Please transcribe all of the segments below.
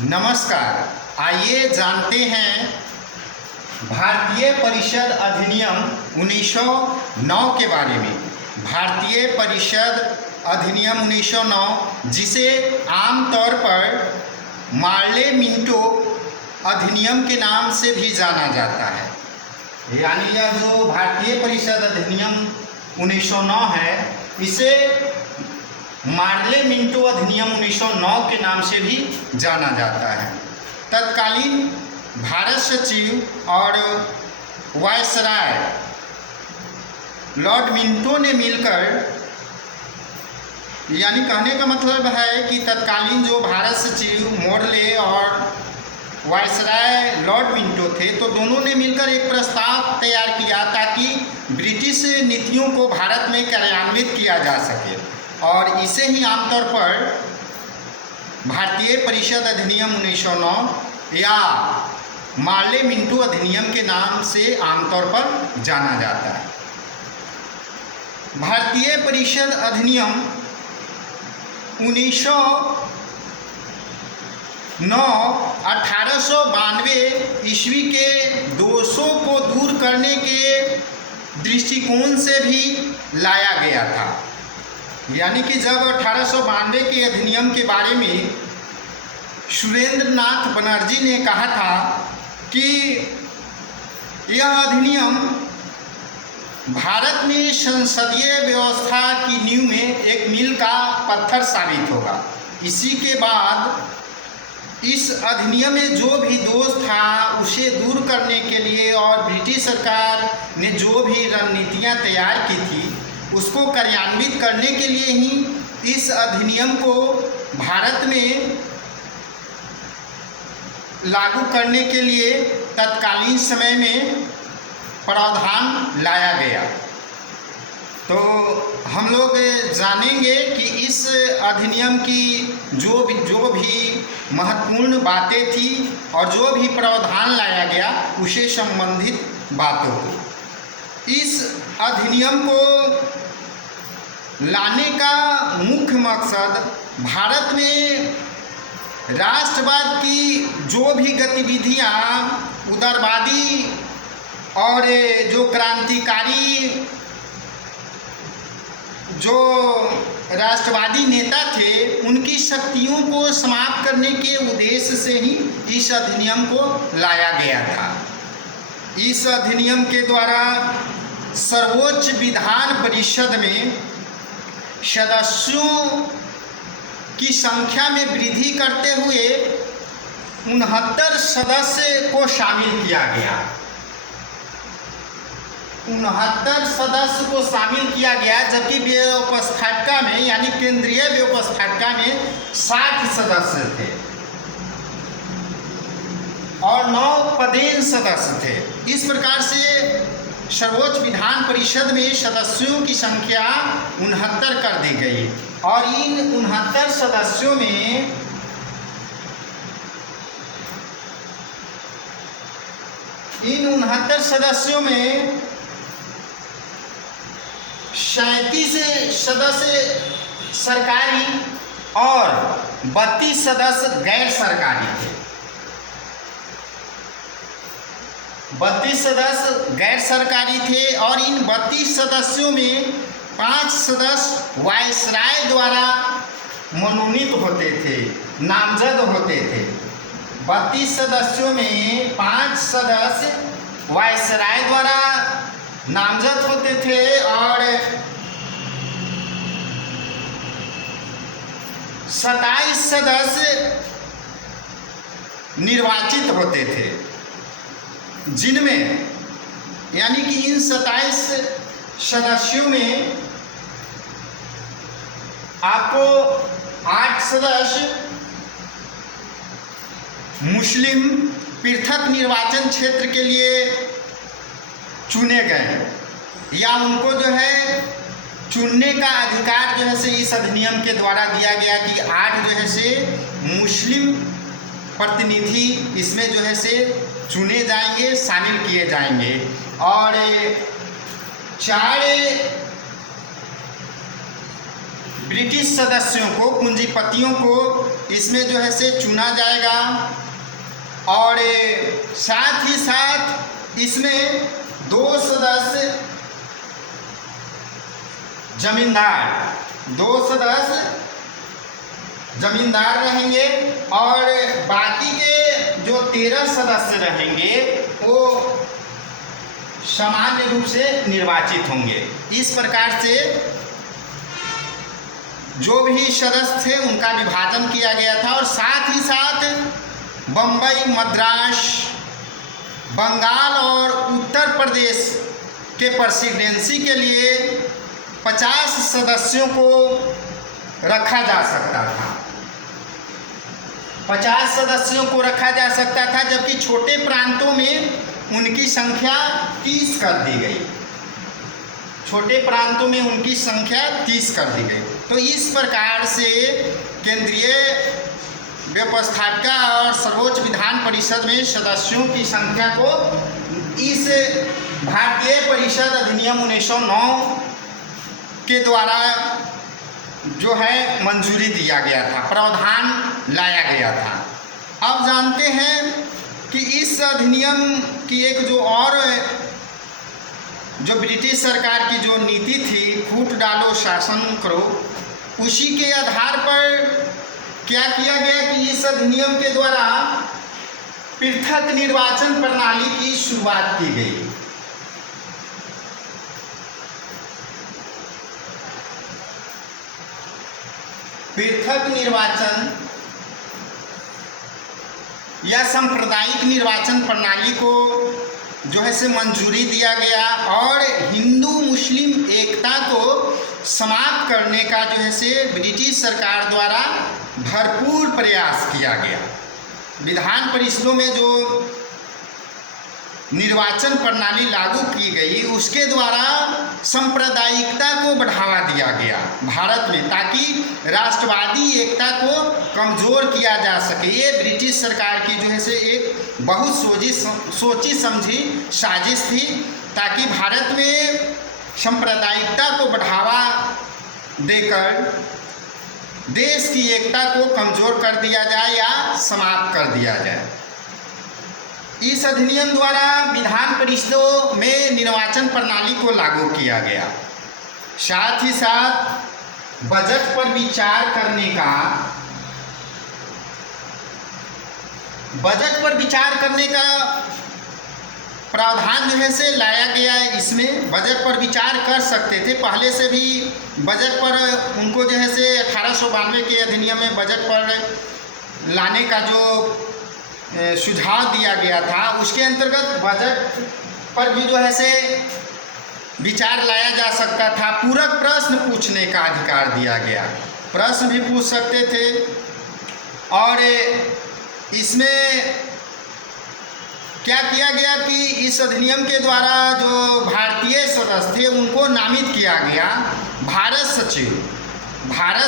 नमस्कार। आइए जानते हैं भारतीय परिषद अधिनियम 1909 के बारे में। भारतीय परिषद अधिनियम 1909, जिसे आमतौर पर मार्ले मिंटो अधिनियम के नाम से भी जाना जाता है। यानी यह जो भारतीय परिषद अधिनियम 1909 है, इसे मार्ले मिंटो अधिनियम 1909 के नाम से भी जाना जाता है। तत्कालीन भारत सचिव और वायसराय लॉर्ड मिंटो ने मिलकर, यानी कहने का मतलब है कि तत्कालीन जो भारत सचिव मोर्ले और वायसराय लॉर्ड मिंटो थे, तो दोनों ने मिलकर एक प्रस्ताव तैयार किया ताकि ब्रिटिश नीतियों को भारत में कार्यान्वित किया जा सके, और इसे ही आमतौर पर भारतीय परिषद अधिनियम 1909 या मार्ले मिंटो अधिनियम के नाम से आमतौर पर जाना जाता है। भारतीय परिषद अधिनियम 1892 ईस्वी के दोषों को दूर करने के दृष्टिकोण से भी लाया गया था। यानी कि जब 1892 के अधिनियम के बारे में सुरेंद्र नाथ बनर्जी ने कहा था कि यह अधिनियम भारत में संसदीय व्यवस्था की नींव में एक मील का पत्थर साबित होगा। इसी के बाद इस अधिनियम में जो भी दोष था उसे दूर करने के लिए और ब्रिटिश सरकार ने जो भी रणनीतियां तैयार की थी उसको कार्यान्वित करने के लिए ही इस अधिनियम को भारत में लागू करने के लिए तत्कालीन समय में प्रावधान लाया गया। तो हम लोग जानेंगे कि इस अधिनियम की जो भी महत्वपूर्ण बातें थी और जो भी प्रावधान लाया गया उसे संबंधित बातों को। इस अधिनियम को लाने का मुख्य मकसद भारत में राष्ट्रवाद की जो भी गतिविधियां उदारवादी और जो क्रांतिकारी जो राष्ट्रवादी नेता थे उनकी शक्तियों को समाप्त करने के उद्देश्य से ही इस अधिनियम को लाया गया था। इस अधिनियम के द्वारा सर्वोच्च विधान परिषद में सदस्यों की संख्या में वृद्धि करते हुए 69 सदस्य को शामिल किया गया। 69 सदस्य को शामिल किया गया, जबकि व्यवस्थापिका में यानी केंद्रीय व्यवस्थापिका में 60 सदस्य थे और 9 पदेन सदस्य थे। इस प्रकार से सर्वोच्च विधान परिषद में सदस्यों की संख्या 69 कर दी गई और इन 69 सदस्यों में में 37 सदस्य सरकारी और 32 सदस्य गैर सरकारी थे। 32 सदस्य गैर सरकारी थे और इन 32 सदस्यों में 5 सदस्य वायसराय द्वारा मनोनीत होते थे, नामजद होते थे। 32 सदस्यों में 5 सदस्य वायसराय द्वारा नामजद होते थे और 27 सदस्य निर्वाचित होते थे, जिनमें यानी कि इन 27 सदस्यों में आपको 8 सदस्य मुस्लिम पृथक निर्वाचन क्षेत्र के लिए चुने गए या उनको जो है चुनने का अधिकार जो है से इस अधिनियम के द्वारा दिया गया कि 8 जो है से मुस्लिम प्रतिनिधि इसमें जो है से चुने जाएंगे, शामिल किए जाएंगे और 4 ब्रिटिश सदस्यों को, पूंजीपतियों को इसमें जो है से चुना जाएगा और साथ ही साथ इसमें 2 सदस्य जमींदार रहेंगे और बाकी के जो 13 सदस्य रहेंगे वो सामान्य रूप से निर्वाचित होंगे। इस प्रकार से जो भी सदस्य थे उनका विभाजन किया गया था और साथ ही साथ बम्बई, मद्रास, बंगाल और उत्तर प्रदेश के प्रेसिडेंसी के लिए 50 सदस्यों को रखा जा सकता था। 50 सदस्यों को रखा जा सकता था, जबकि छोटे प्रांतों में उनकी संख्या 30 कर दी गई। छोटे प्रांतों में उनकी संख्या 30 कर दी गई। तो इस प्रकार से केंद्रीय व्यवस्थापिका और सर्वोच्च विधान परिषद में सदस्यों की संख्या को इस भारतीय परिषद अधिनियम 1909 के द्वारा जो है मंजूरी दिया गया था, प्रावधान लाया गया था। अब जानते हैं कि इस अधिनियम की एक जो और जो ब्रिटिश सरकार की जो नीति थी, फूट डालो शासन करो, उसी के आधार पर क्या किया गया कि इस अधिनियम के द्वारा पृथक निर्वाचन प्रणाली की शुरुआत की गई। पृथक निर्वाचन या सांप्रदायिक निर्वाचन प्रणाली को जो है से मंजूरी दिया गया और हिंदू मुस्लिम एकता को समाप्त करने का जो है से ब्रिटिश सरकार द्वारा भरपूर प्रयास किया गया। विधान परिषदों में जो निर्वाचन प्रणाली लागू की गई उसके द्वारा सांप्रदायिकता को बढ़ावा दिया गया भारत में, ताकि राष्ट्रवादी एकता को कमज़ोर किया जा सके। ये ब्रिटिश सरकार की जो है से एक बहुत सोची समझी साजिश थी, ताकि भारत में सांप्रदायिकता को बढ़ावा देकर देश की एकता को कमज़ोर कर दिया जाए या समाप्त कर दिया जाए। इस अधिनियम द्वारा विधान परिषदों में निर्वाचन प्रणाली को लागू किया गया। साथ ही साथ बजट पर विचार करने का प्रावधान जो है से लाया गया है। इसमें बजट पर विचार कर सकते थे, पहले से भी बजट पर उनको जो है से 1892 के अधिनियम में बजट पर लाने का जो सुझाव दिया गया था, उसके अंतर्गत बजट पर भी जो है से विचार लाया जा सकता था। पूरक प्रश्न पूछने का अधिकार दिया गया, प्रश्न भी पूछ सकते थे। और इसमें क्या किया गया कि इस अधिनियम के द्वारा जो भारतीय सदस्य थे उनको नामित किया गया भारत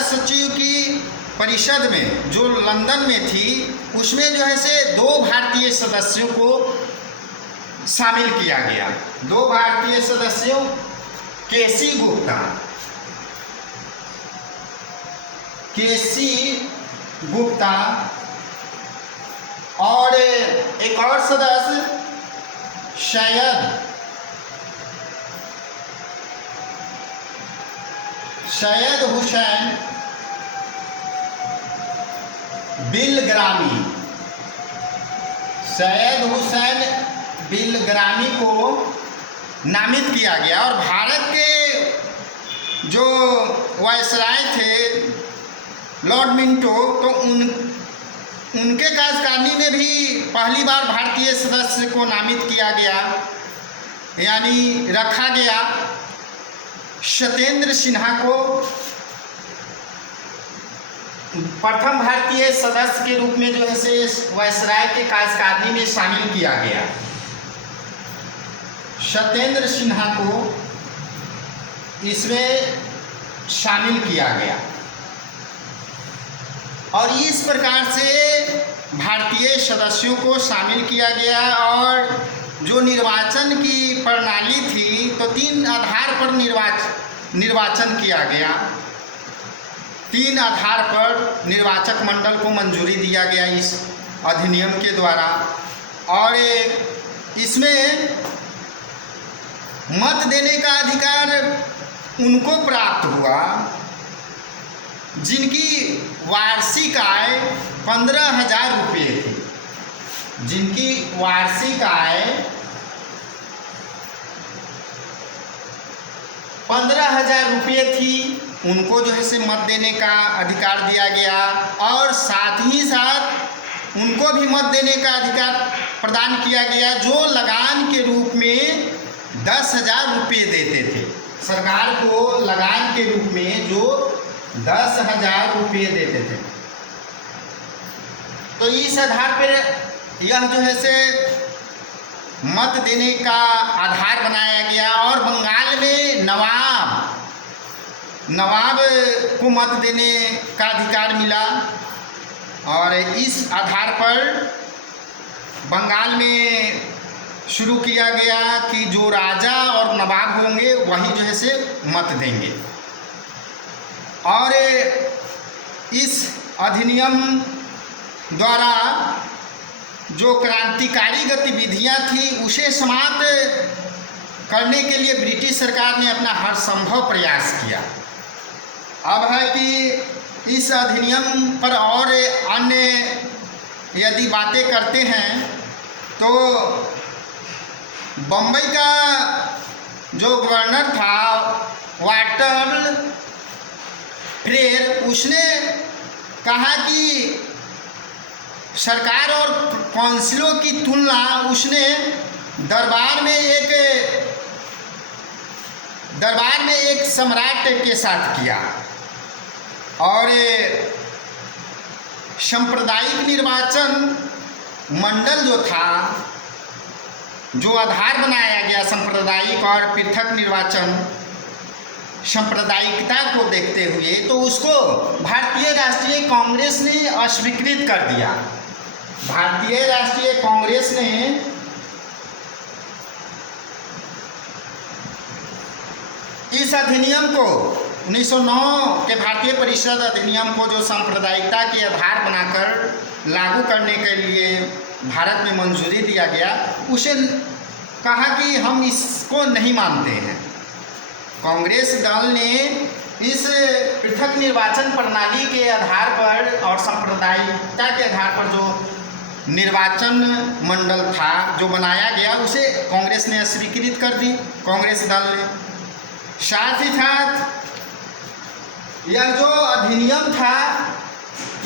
सचिव की परिषद में जो लंदन में थी, उसमें जो है से 2 भारतीय सदस्यों को शामिल किया गया। 2 भारतीय सदस्यों, केसी गुप्ता और एक और सदस्य सैयद हुसैन बिलग्रामी को नामित किया गया। और भारत के जो वायसराय थे लॉर्ड मिंटो, तो उनके कार्यकारिणी में भी पहली बार भारतीय सदस्य को नामित किया गया, यानी रखा गया। सत्येंद्र सिन्हा को प्रथम भारतीय सदस्य के रूप में जो है से वायसराय के कार्यकारिणी में शामिल किया गया। सत्येंद्र सिन्हा को इसमें शामिल किया गया और इस प्रकार से भारतीय सदस्यों को शामिल किया गया। और जो निर्वाचन की प्रणाली थी, तो 3 आधार पर निर्वाचन किया गया। 3 आधार पर निर्वाचक मंडल को मंजूरी दिया गया इस अधिनियम के द्वारा। और इसमें मत देने का अधिकार उनको प्राप्त हुआ जिनकी वार्षिक आय 15,000 रुपये थी। जिनकी वार्षिक आय 15,000 रुपये थी, उनको जो है से मत देने का अधिकार दिया गया। और साथ ही साथ उनको भी मत देने का अधिकार प्रदान किया गया जो लगान के रूप में 10,000 रुपये देते थे। सरकार को लगान के रूप में जो 10,000 रुपये देते थे। तो इस आधार पर यह जो है से मत देने का आधार बनाया गया। और बंगाल में नवाब को मत देने का अधिकार मिला। और इस आधार पर बंगाल में शुरू किया गया कि जो राजा और नवाब होंगे वही जो है से मत देंगे। और इस अधिनियम द्वारा जो क्रांतिकारी गतिविधियां थी उसे समाप्त करने के लिए ब्रिटिश सरकार ने अपना हर संभव प्रयास किया। अब है कि इस अधिनियम पर और अन्य यदि बातें करते हैं तो बम्बई का जो गवर्नर था वाटर फ्रेर, उसने कहा कि सरकार और काउंसिलों की तुलना उसने दरबार में एक सम्राट के साथ किया। और सांप्रदायिक निर्वाचन मंडल जो था, जो आधार बनाया गया सांप्रदायिक और पृथक निर्वाचन सांप्रदायिकता को देखते हुए, तो उसको भारतीय राष्ट्रीय कांग्रेस ने अस्वीकृत कर दिया। भारतीय राष्ट्रीय कांग्रेस ने इस अधिनियम को 1909 के भारतीय परिषद अधिनियम को जो सांप्रदायिकता के आधार बनाकर लागू करने के लिए भारत में मंजूरी दिया गया, उसे कहा कि हम इसको नहीं मानते हैं। कांग्रेस दल ने इस पृथक निर्वाचन प्रणाली के आधार पर और सांप्रदायिकता के आधार पर जो निर्वाचन मंडल था जो बनाया गया, उसे कांग्रेस ने अस्वीकृत कर दी, कांग्रेस दल ने। साथ ही साथ यह जो अधिनियम था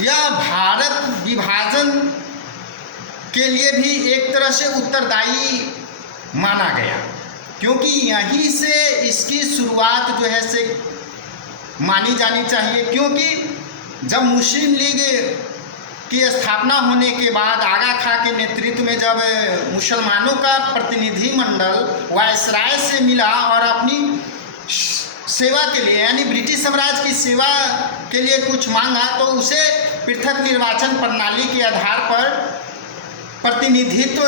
यह भारत विभाजन के लिए भी एक तरह से उत्तरदायी माना गया, क्योंकि यहीं से इसकी शुरुआत जो है से मानी जानी चाहिए। क्योंकि जब मुस्लिम लीग की स्थापना होने के बाद आगा खां के नेतृत्व में जब मुसलमानों का प्रतिनिधि मंडल वायसराय से मिला और अपनी सेवा के लिए यानी ब्रिटिश साम्राज्य की सेवा के लिए कुछ मांगा, तो उसे पृथक निर्वाचन प्रणाली के आधार पर प्रतिनिधित्व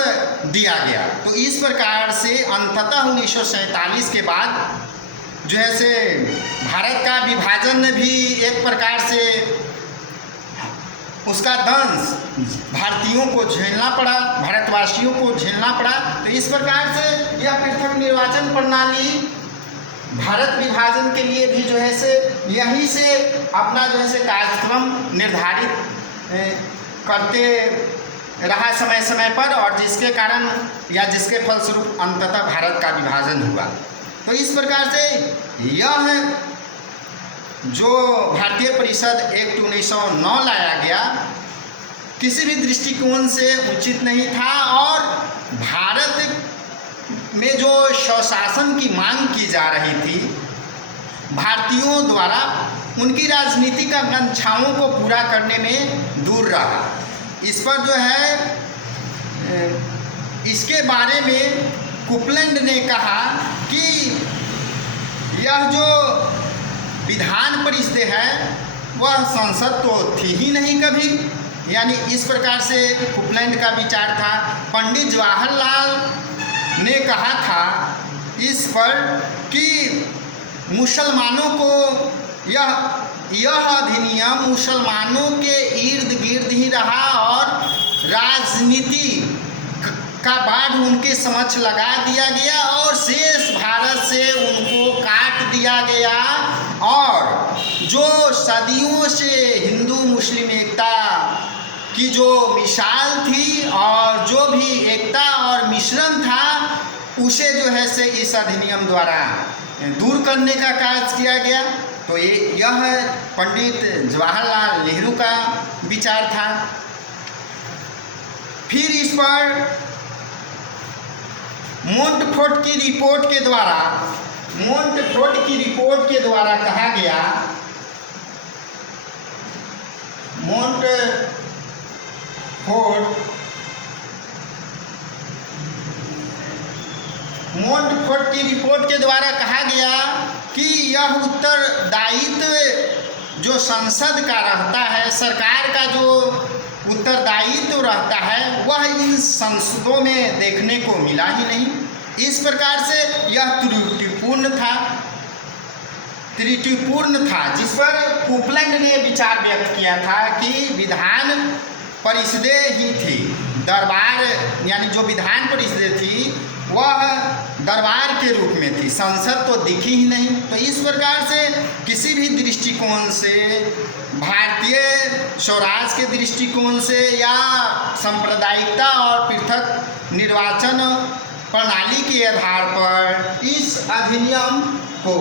दिया गया। तो इस प्रकार से अंततः 1947 के बाद जो है से भारत का विभाजन भी एक प्रकार से उसका दंश भारतीयों को झेलना पड़ा, भारतवासियों को झेलना पड़ा। तो इस प्रकार से यह पृथक निर्वाचन प्रणाली भारत विभाजन के लिए भी जो है से यहीं से अपना जो है से कार्यक्रम निर्धारित करते रहा समय समय पर, और जिसके कारण या जिसके फलस्वरूप अंततः भारत का विभाजन हुआ। तो इस प्रकार से यह जो भारतीय परिषद एक्ट 1909 लाया गया किसी भी दृष्टिकोण से उचित नहीं था। और भारत में जो स्वशासन की मांग की जा रही थी भारतीयों द्वारा, उनकी राजनीतिक आकांक्षाओं को पूरा करने में दूर रहा। इस पर जो है इसके बारे में कुपलैंड ने कहा कि यह जो विधान परिषद है वह संसद तो थी ही नहीं कभी, यानी इस प्रकार से कुपलैंड का विचार था। पंडित जवाहरलाल ने कहा था इस पर कि मुसलमानों को यह यह अधिनियम मुसलमानों के इर्द गिर्द ही रहा और राजनीति का बाढ़ उनके समक्ष लगा दिया गया और शेष भारत से उनको काट दिया गया। और जो सदियों से हिंदू मुस्लिम एकता की जो मिसाल थी और जो भी एकता और मिश्रण था, उसे जो है से इस अधिनियम द्वारा दूर करने का कार्य किया गया। तो यह पंडित जवाहरलाल नेहरू का विचार था। फिर इस पर मोंटफोर्ट की रिपोर्ट के द्वारा कहा गया, मोंटफोर्ट की रिपोर्ट के द्वारा कहा गया कि यह उत्तरदायित्व जो संसद का रहता है, सरकार का जो उत्तरदायित्व रहता है, वह इन संसदों में देखने को मिला ही नहीं। इस प्रकार से यह त्रुटिपूर्ण था, जिस पर कोपलैंड ने विचार व्यक्त किया था कि विधान परिषदें ही थी, दरबार यानी जो विधान परिषदें थी वह दरबार के रूप में थी, संसद तो दिखी ही नहीं। तो इस प्रकार से किसी भी दृष्टिकोण से, भारतीय स्वराज के दृष्टिकोण से या सांप्रदायिकता और पृथक निर्वाचन प्रणाली के आधार पर इस अधिनियम को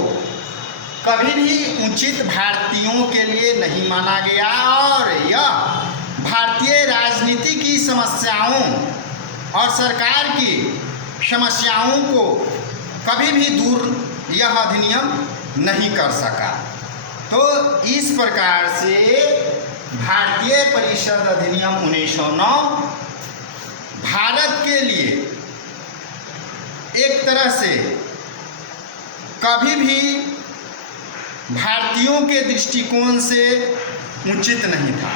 कभी भी उचित भारतीयों के लिए नहीं माना गया और यह भारतीय राजनीति की समस्याओं और सरकार की समस्याओं को कभी भी दूर यह अधिनियम नहीं कर सका। तो इस प्रकार से भारतीय परिषद अधिनियम 1909 भारत के लिए एक तरह से कभी भी भारतीयों के दृष्टिकोण से उचित नहीं था।